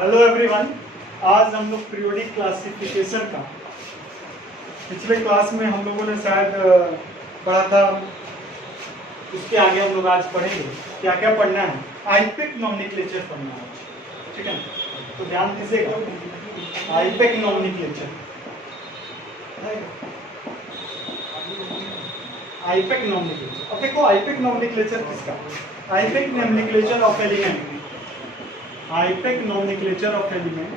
Hello everyone, आज हम लोग पीरियोडिक क्लासिफिकेशन का पिछले क्लास में हम लोगों ने शायद पढ़ा था। उसके आगे हम लोग आज पढ़ेंगे क्या क्या पढ़ना है। आईपेक नॉमेनक्लेचर पढ़ना है, ठीक है। तो ध्यान दीजिएगा, आईपेक नॉमेनक्लेचर। आईपेक नॉमेनक्लेचर, अब देखो आईपेक नॉमेनक्लेचर किसका? IUPAC nomenclature of element, IUPAC nomenclature of element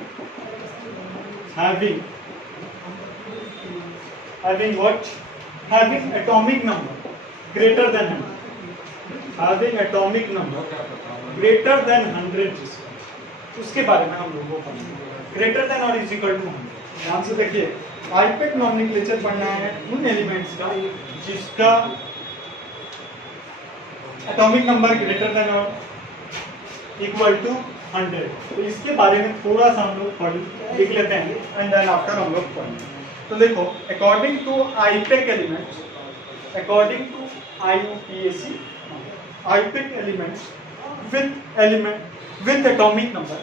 having what? Having atomic number greater than 100, having atomic number greater than 100, उसके बारे में हम लोगों को पढ़ना। ग्रेटर देन और इज इक्वल टू 100। ध्यान से देखिए, आईपेक नॉमेनक्लेचर पढ़ना है उन एलिमेंट्स का जिसका एटॉमिक नंबर ग्रेटर देन और इक्वल टू 100। तो इसके बारे में थोड़ा सा हम लोग पढ़ लिख लेते हैं एंड देन आफ्टर हम लोग पढ़ेंगे। तो देखो, according to IUPAC elements, according to IUPAC, IUPAC elements with atomic number,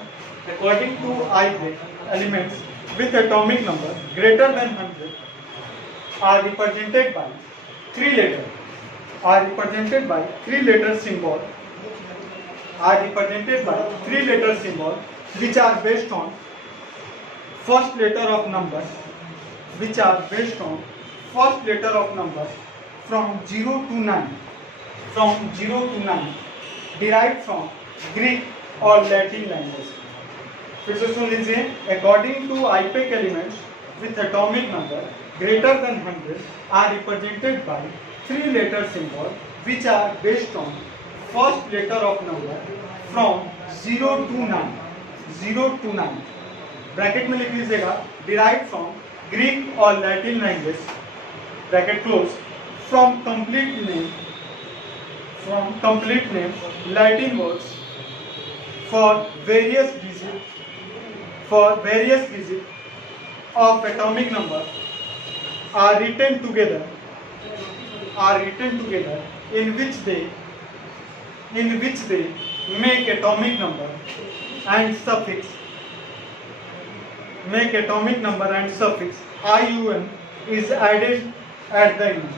according to IPAC elements with atomic number greater than 100 are represented by three letter symbol, are represented by three letter symbol which are based on first letter of number, which are based on first letter of number from 0 to 9, from 0 to 9, derived from Greek or Latin language। फिर से सुन लीजिए, according to IPAC elements with atomic number greater than 100 are represented by three letter symbol which are based on first letter of number from 0 to 9, 0 to 9, bracket में लिख लीजिएगा, derived from Greek or Latin language, bracket close, from complete name Latin words for various digits of atomic number are written together in which they make atomic number and suffix, IUM is added at the end।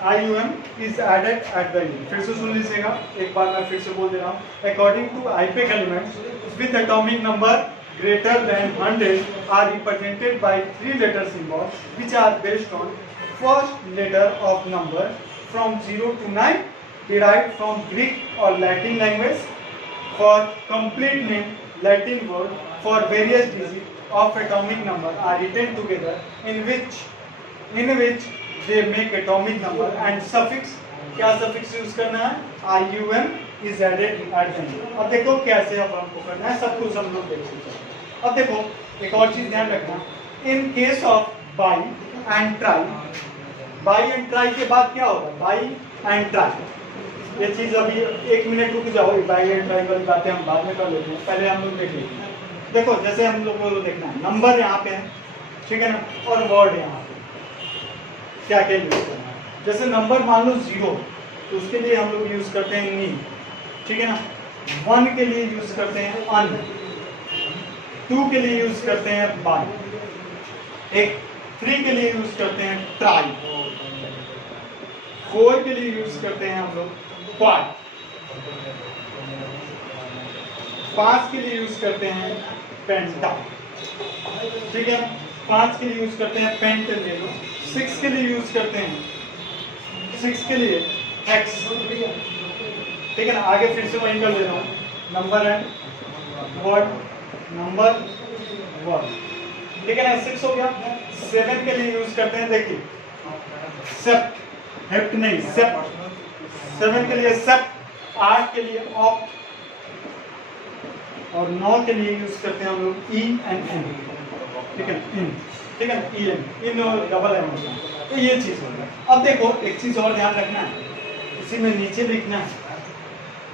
IUM is added at the end। फिर से सुन लीजिएगा, एक बार मैं फिर से बोल दे रहा हूँ। According to IPAC elements with atomic number greater than 100 are represented by three letter symbols which are based on first letter of number from 0 to 9, derived from Greek or Latin language for complete name Latin word for various digits of atomic number are written together in which they make atomic number and suffix, क्या suffix use करना है? IUM is added at the end। अब देखो कैसे अब हमको करना है, सब कुछ हम लोग देख सकते हैं। अब देखो एक और चीज ध्यान रखना, in case of by and try, by and try के बाद क्या होगा? बाई एंड ट्राई, ये चीज अभी एक मिनट रुक जाओ, बाई एंड ट्राई वाली बातें हम बाद में कर लेते हैं, पहले हम लोग देख लेते हैं। देखो जैसे हम लोग को देखना है, नंबर यहाँ पे है, ठीक है ना, और वर्ड यहाँ पे क्या क्या यूज करना है। जैसे नंबर मान लो 0, तो उसके लिए हम लोग यूज करते हैं नी, ठीक है ना। 1 के लिए यूज करते हैं अन, 2 के लिए यूज करते हैं बाय, 3 के लिए यूज करते हैं ट्राई, 4 के लिए यूज करते हैं हम लोग क्वाड, 5 के लिए यूज करते हैं पेंटा, ठीक है। 5 के लिए यूज करते हैं पेंट ले लो। 6 के लिए यूज करते हैं, 6 के लिए एक्स, ठीक है ना। आगे फिर से वही कर ले रहा हूँ, number and word, number word, ठीक है ना। 6 हो गया। 7 के लिए यूज करते हैं, देखिए सेप्ट, हेप्ट नहीं सेप्ट, 7 के लिए सेप्ट, 8 के लिए ऑप्ट, और 9 के लिए यूज करते हैं हम लोग ई एंड एन, ठीक है, इन, ठीक है ना, ई एन, इन और डबल एन। तो ये चीज होगा। अब देखो एक चीज और ध्यान रखना है, इसी में नीचे लिखना है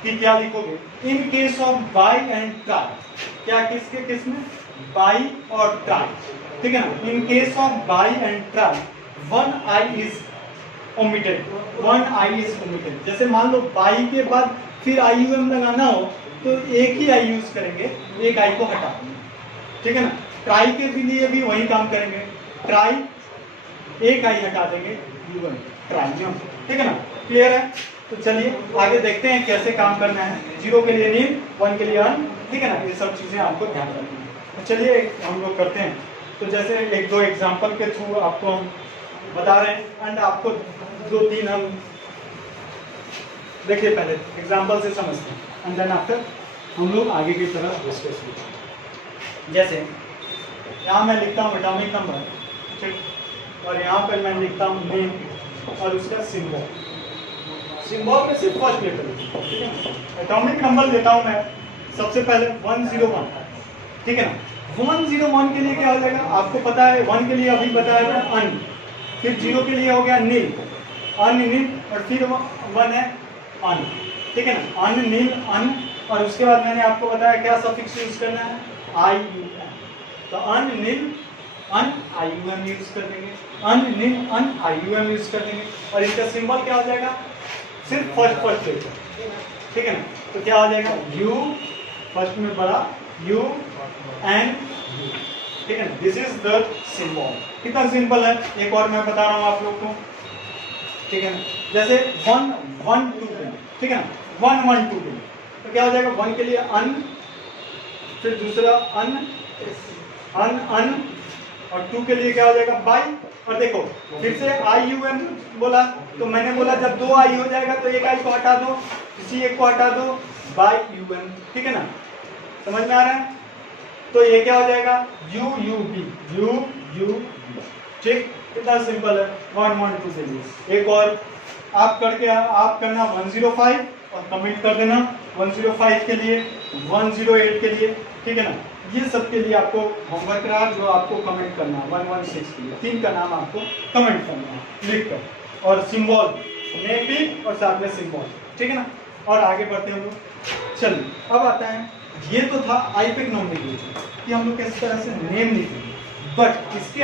कि क्या लिखोगे, in case of by and try, क्या किसके केस में? बाई और ट्राई, ठीक है ना। In case of by and try 1 I is omitted, one I is omitted. जैसे मान लो बाई के बाद फिर IUM लगाना हो तो एक ही आई यूज करेंगे, एक आई को हटा देंगे, ठीक है ना। ट्राई के लिए भी वही काम करेंगे, ट्राई एक आई हटा देंगे, UM ट्राइयम, ठीक है ना। क्लियर है? तो चलिए आगे देखते हैं कैसे काम करना है। 0 के लिए नील, 1 के लिए अन, ठीक है ना। ये सब चीजें आपको ध्यान रखनी है। तो चलिए हम लोग करते हैं। तो जैसे एक दो एग्जांपल के थ्रू आपको हम बता रहे हैं एंड आपको 2-3 हम देखिए, पहले एग्जांपल से समझते हैं एंड देन आफ्टर हम लोग आगे की तरफ डिस्कस करते हैं। जैसे यहाँ मैं लिखता हूँ एटॉमिक नंबर, ठीक, और यहाँ पर मैं लिखता हूँ नेम और उसका सिंबल। सिंबल में सिर्फ फर्स्ट लेटर, ठीक है। एटॉमिक नंबर लेता हूँ मैं सबसे पहले 101, ठीक है ना। 101 के लिए क्या हो जाएगा आपको पता है, 1 के लिए अभी बताया था अन, फिर 0 के लिए हो गया नील, अन नील, और फिर 1 है अन, ठीक है ना। अन नील अन, और उसके बाद मैंने आपको बताया क्या सफिक्स यूज करना है, IUM। तो अन नील अन IUM यूज कर देंगे, अन नील अन IUM यूज कर देंगे, और इसका सिंबल क्या हो जाएगा, सिर्फ फर्स्ट लेटर, ठीक है ना। तो क्या हो जाएगा, U फर्स्ट में बड़ा U एंड U, ठीक है ना। This is the symbol. कितना सिंपल है, एक और मैं बता रहा हूँ आप लोग को, ठीक है ना। जैसे 1 1 2, ठीक है ना, 1 1 2, तो क्या हो जाएगा, 1 के लिए अन, फिर दूसरा अन अन अन, और 2 के लिए क्या हो जाएगा बाई, और देखो फिर से IUM बोला, तो मैंने बोला जब 2 आई हो जाएगा तो एक आई को हटा दो, किसी एक को हटा दो, बाई UM, ठीक है ना। समझ में आ रहा है? तो ये क्या हो जाएगा, UUB, ठीक, कितना सिंपल है 1 1 2 के लिए। एक और आप करके आप करना 105 और कमेंट कर देना 105 के लिए, 108 के लिए, ठीक है ना। ये सब के लिए आपको होमवर्क रहा जो आपको कमेंट करना है। 116 के लिए 3 का नाम आपको कमेंट करना है लिख कर, और सिंबल नेम भी और साथ में सिंबल, ठीक है ना। और आगे बढ़ते हैं हम लोग। चलिए अब आता है, ये तो था आईपेक नोमेनक्लेचर कि हम लोग किस तरह से नेम लिखेंगे, बट इसके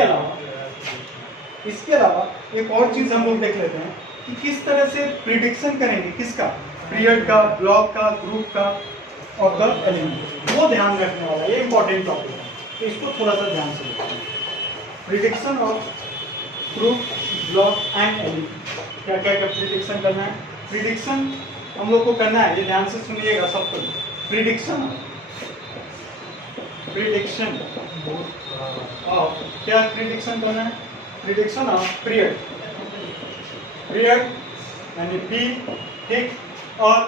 अलावा एक और चीज हम लोग देख लेते हैं कि किस तरह से प्रिडिक्शन करेंगे, किसका, पीरियड का, ब्लॉक का, ग्रुप का, ऑफ द एलिमेंट, वो ध्यान रखने वाला है। ये इंपॉर्टेंट टॉपिक है, तो इसको थोड़ा सा ध्यान से देखते हैं। Prediction of group, block and element, क्या क्या क्या प्रिडिक्शन करना है। प्रिडिक्शन हम लोग को करना है, ये ध्यान से सुनिएगा सब कुछ। प्रिडिक्शन ऑफ, क्या प्रिडिक्शन करना है, प्रिडिक्शन ऑफ पीरियड यानी P, ठीक, और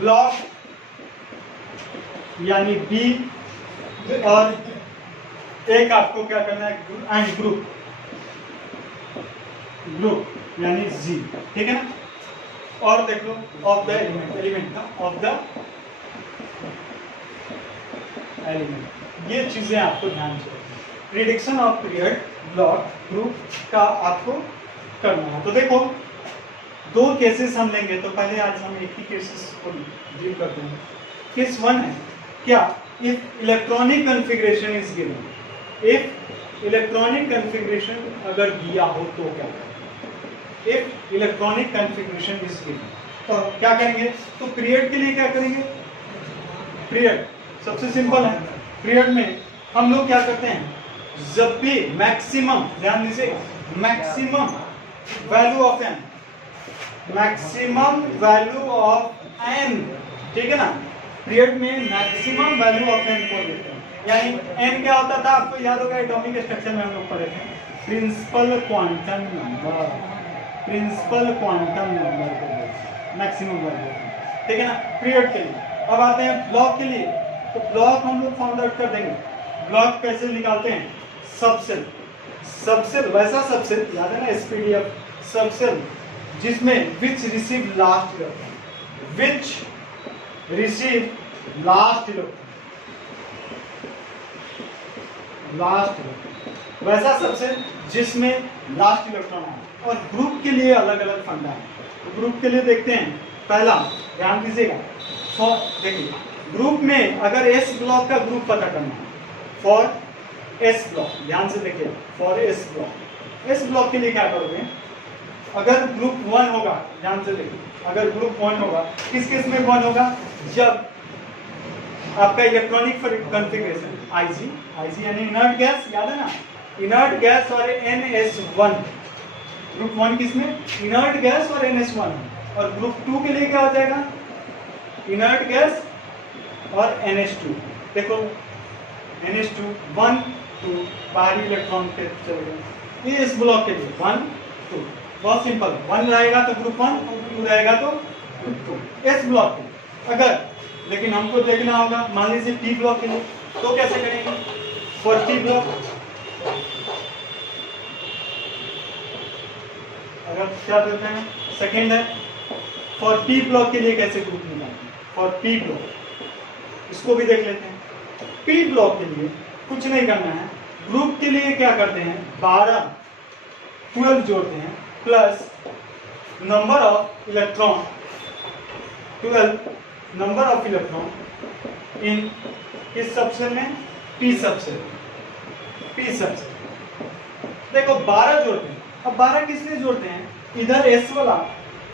ब्लॉक यानी B, और एक आपको क्या करना है, एंड ग्रुप यानी G, ठीक है ना। और देख लो ऑफ द एलिमेंट का, ऑफ द एलिमेंट, ये चीजें आपको ध्यान से, prediction of period, block, group का आपको करना है। तो देखो 2 केसेस हम लेंगे, तो पहले आज हम एक ही केसेस को डील करते हैं। केस 1 है क्या, if electronic configuration is given, if electronic configuration अगर दिया हो तो क्या करेंगे, if electronic configuration is given तो क्या करेंगे। तो पीरियड के लिए क्या करेंगे, पीरियड सबसे सिंपल है। पीरियड में हम लोग क्या करते हैं, जब भी मैक्सिमम, ध्यान दीजिए, maximum value of N, maximum value of N, ठीक है ना। पीरियड में मैक्सिमम वैल्यू ऑफ एन को देते हैं, यानी एन क्या होता था आपको याद होगा, एटॉमिक स्ट्रक्चर में हम लोग पढ़े थे, principal quantum number, principal quantum number को मैक्सिमम वैल्यू, ठीक है ना, पीरियड के लिए। अब आते हैं ब्लॉक के लिए, तो ब्लॉक हम लोग फाउंड आउट कर देंगे। ब्लॉक कैसे निकालते हैं, सबसेल, सबसेल वैसा सबसेल याद है ना, SPDF सबसेल जिसमें which receive last electron, which receive last electron, last electron, वैसा सबसेल जिसमें लास्ट इलेक्ट्रॉन है। और ग्रुप के लिए अलग अलग फंडा है, तो ग्रुप के लिए देखते हैं। पहला ध्यान दीजिएगा, देखिए ग्रुप में अगर S ब्लॉक का ग्रुप पता करना है, फॉर S ब्लॉक, ध्यान से देखिए, for S block, S block के लिए क्या करोगे, अगर ग्रुप 1 होगा, ध्यान से देखो, अगर ग्रुप 1 होगा, किस केस में 1 होगा? जब आपका इलेक्ट्रॉनिक कॉन्फ़िगरेशन आईजी यानी इनर्ट गैस, याद है ना, इनर्ट गैस और NS1, ग्रुप 1 किसमें? इनर्ट गैस और NS1, और ग्रुप 2 के लिए क्या हो जाएगा? इनर्ट गैस और NH2। देखो NH2 1 2 बाहरी इलेक्ट्रॉन के चले गए, ये इस ब्लॉक के लिए 1 2, बहुत सिंपल, 1 रहेगा तो ग्रुप 1, 2 रहेगा तो ग्रुप 2, इस ब्लॉक के। अगर लेकिन हमको देखना होगा, मान लीजिए P ब्लॉक के लिए, तो कैसे करेंगे? फॉर P ब्लॉक अगर क्या देते हैं, सेकेंड है, फॉर P ब्लॉक के लिए कैसे ग्रुप निकालेंगे? फॉर P ब्लॉक इसको भी देख लेते हैं। P ब्लॉक के लिए कुछ नहीं करना है, ग्रुप के लिए क्या करते हैं, 12 जोड़ते हैं plus number of electron, 12 number of electron in किस सबसेट में? P subset. देखो 12 जोड़ते हैं। अब 12 किस लिए जोड़ते हैं? इधर S वाला,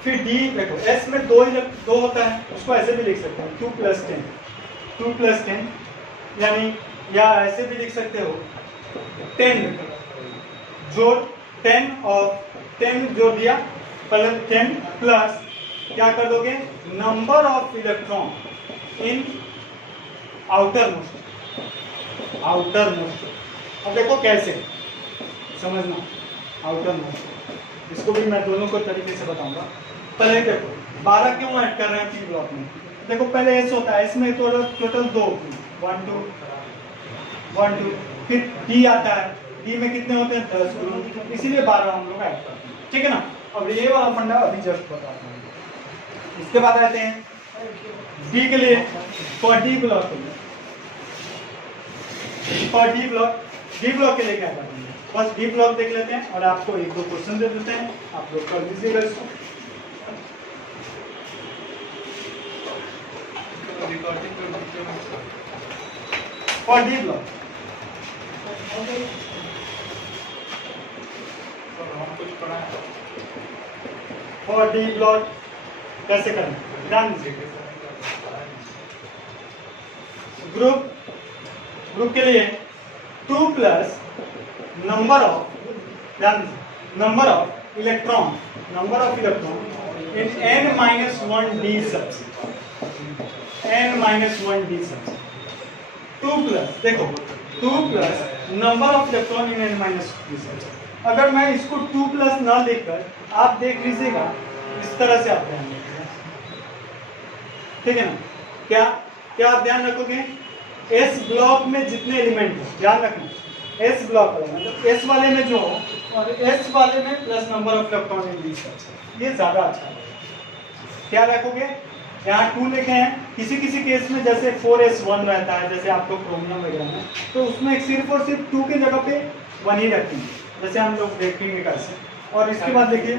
फिर D, देखो S में 2 होता है, उसको ऐसे भी लिख सकते हैं 2 + 10 यानी, या ऐसे भी लिख सकते हो 10 जोड़ 10 और 10 जोड़ दिया, पहले 10 प्लस क्या कर दोगे? Number of electron in outer most. अब देखो कैसे समझना, आउटर मोस्ट, इसको भी मैं दोनों को तरीके से बताऊंगा। पहले देखो 12 क्यों ऐड कर रहे हैं P ब्लॉक में? देखो पहले S होता है, इसमें टोटल 2 1 2, फिर D आता है, D में कितने होते हैं? 10, इसीलिए 12 हम लोग ऐड करते हैं, ठीक है ना। अब ये वाला फंडा अभी जस्ट बताता हूँ। इसके बाद आते हैं D के लिए, फॉर D ब्लॉक के लिए, फॉर D ब्लॉक के लिए क्या करेंगे? बस D ब्लॉक देख लेते हैं और आपको 1-2 क्वेश्चन दे देते हैं, आप लोग कर लीजिएगा इसको। फॉर D ब्लॉक कैसे करें? ध्यान दीजिए, ग्रुप के लिए 2 plus number of electron in n-1 D subset, n-1 D subset, 2 plus, देखो 2 plus number of electron in n-1 D subset. अगर मैं इसको 2 प्लस ना लिखकर आप देख लीजिएगा, इस तरह से आप ध्यान रखिएगा, ठीक है ना। क्या आप ध्यान रखोगे? S ब्लॉक में जितने एलिमेंट हैं, ध्यान रखना, S ब्लॉक वाले मतलब S वाले में जो और S वाले में plus number of electron in D subset, ये ज्यादा अच्छा है। क्या रखोगे? यहाँ 2 लिखे हैं, किसी केस में जैसे 4s1 रहता है, जैसे आपको क्रोमियम वगैरह में, तो उसमें सिर्फ और सिर्फ 2 की जगह पे 1 ही रखेंगे, जैसे हम लोग देखेंगे कैसे। और इसके बाद देखिए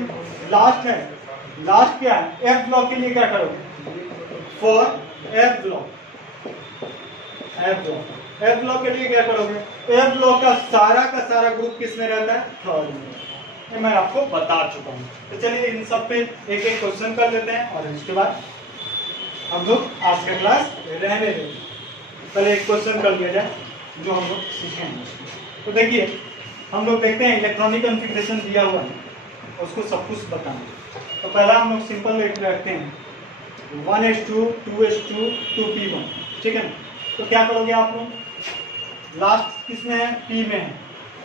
लास्ट क्या है? F ब्लॉक के लिए क्या करोगे? फॉर F ब्लॉक के लिए क्या करोगे? F ब्लॉक का सारा ग्रुप किस में रहता है? थर्ड में। ये मैं आपको बता चुका हूँ। तो चलिए इन सब पे एक क्वेश्चन कर लेते हैं और इसके बाद हम लोग आज का क्लास रहने देंगे। पहले एक क्वेश्चन कर लिया जाए जो हम लोग सीखेंगे। तो देखिए हम लोग देखते हैं इलेक्ट्रॉनिक कॉन्फ़िगरेशन दिया हुआ है, उसको सब कुछ बताना। तो पहला हम लोग सिंपल रखते हैं 1s2 2s2 2p1, ठीक है ना। तो क्या करोगे आप लोग? लास्ट किस में है? P में है,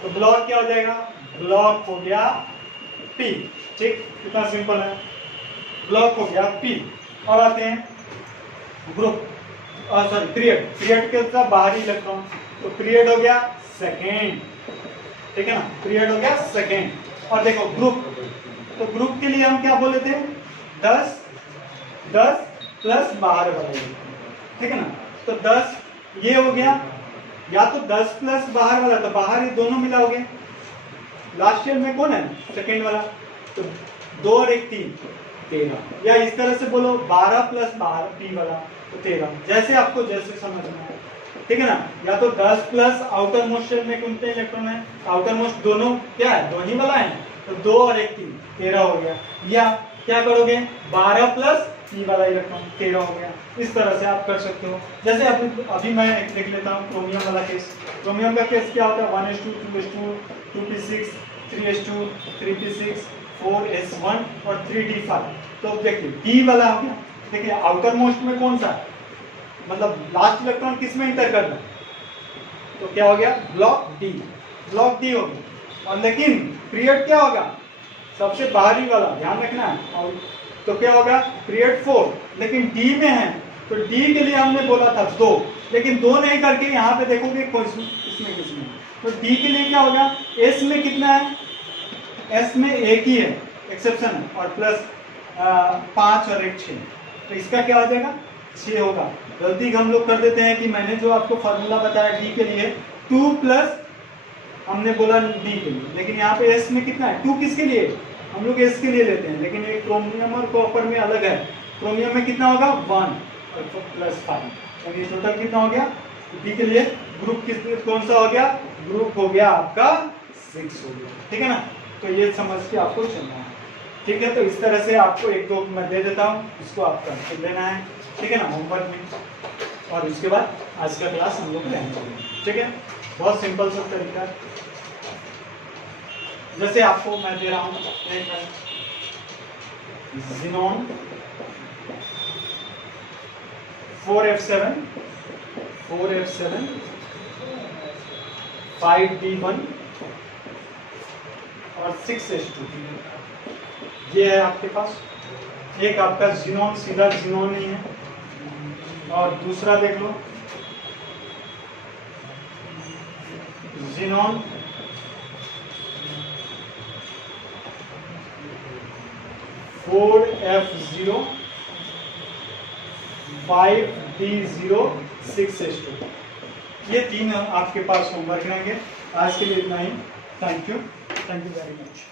तो ब्लॉक क्या हो जाएगा? ब्लॉक हो गया P, ठीक, कितना सिंपल है, ब्लॉक हो गया P। और आते हैं पीरियड के साथ बाहरी इलेक्ट्रॉन, तो पीरियड हो गया सेकेंड, ठीक है ना, पीरियड हो गया सेकेंड। और देखो ग्रुप, तो ग्रुप के लिए हम क्या बोले थे? 10 प्लस बाहर वाला, ठीक है ना। तो 10 ये हो गया, या तो 10 प्लस बाहर वाला, तो बाहर ये दोनों मिलाओगे। लास्ट ईयर में कौन है? सेकेंड वाला, तो 2 और 1 3 13, या इस तरह से बोलो 12 प्लस बाहर P वाला, तो 13, जैसे आपको जैसे समझना है, ठीक है ना। या तो 10 प्लस आउटर मोस्ट शेल में कितने इलेक्ट्रॉन है? आउटर मोस्ट दोनों क्या है? 2 ही वाला है, तो 2 और 1 3, 13 हो गया। या क्या करोगे 12 प्लस ई वाला इलेक्ट्रॉन 13 हो गया। इस तरह से आप कर सकते हो। जैसे अभी मैं लिख लेता हूँ क्रोमियम वाला केस। क्रोमियम का केस क्या होता है 1s2 2s2 2p6 3s2 3p6 4s1 और 3d5। तो देखिए d वाला हो गया। देखिए आउटर मोस्ट में कौन सा है, मतलब लास्ट इलेक्ट्रॉन किस में इंटर करना है, तो क्या हो गया ब्लॉक डी, ब्लॉक डी हो गया। और लेकिन पीरियड क्या होगा सबसे बाहरी वाला, ध्यान रखना है। और तो क्या होगा पीरियड 4, लेकिन डी में है तो डी के लिए हमने बोला था 2, लेकिन 2 नहीं करके यहाँ पे देखोगे इसमें किसमें, तो डी के लिए क्या होगा एस में कितना है, एस में एक ही है एक्सेप्शन है, और प्लस 5 और 1 6, तो इसका क्या हो जाएगा 6 होगा। गलती हम लोग कर देते हैं कि मैंने जो आपको फार्मूला बताया डी के लिए 2 प्लस हमने बोला डी के लिए, लेकिन यहाँ पे एस में कितना है 2, किसके लिए हम लोग एस के लिए लेते हैं, लेकिन ये क्रोमियम और कॉपर में अलग है। क्रोमियम में कितना होगा 1 और प्लस 5, तो ये टोटल कितना हो गया डी के लिए। ग्रुप कौन सा हो गया, ग्रुप हो गया आपका 6 हो गया, ठीक है ना। तो ये समझ के आपको चलना है, ठीक है। तो इस तरह से आपको 1-2 मैं दे देता हूँ, इसको आप कर लेना है, ठीक है ना, होमवर्क में। और उसके बाद आज का क्लास हम लोग लेंगे, ठीक है। बहुत सिंपल सा तरीका है। जैसे आपको मैं दे रहा हूँ ज़ीनॉन 4f7 5d1 और 6s2, ये है आपके पास। एक आपका ज़ीनॉन सीधा ज़ीनॉन नहीं है, और दूसरा देख लो ज़ीनॉन 4f0 5d0 6s2। ये 3 आपके पास होमवर्क रहेंगे। आज के लिए इतना ही। Thank you very much.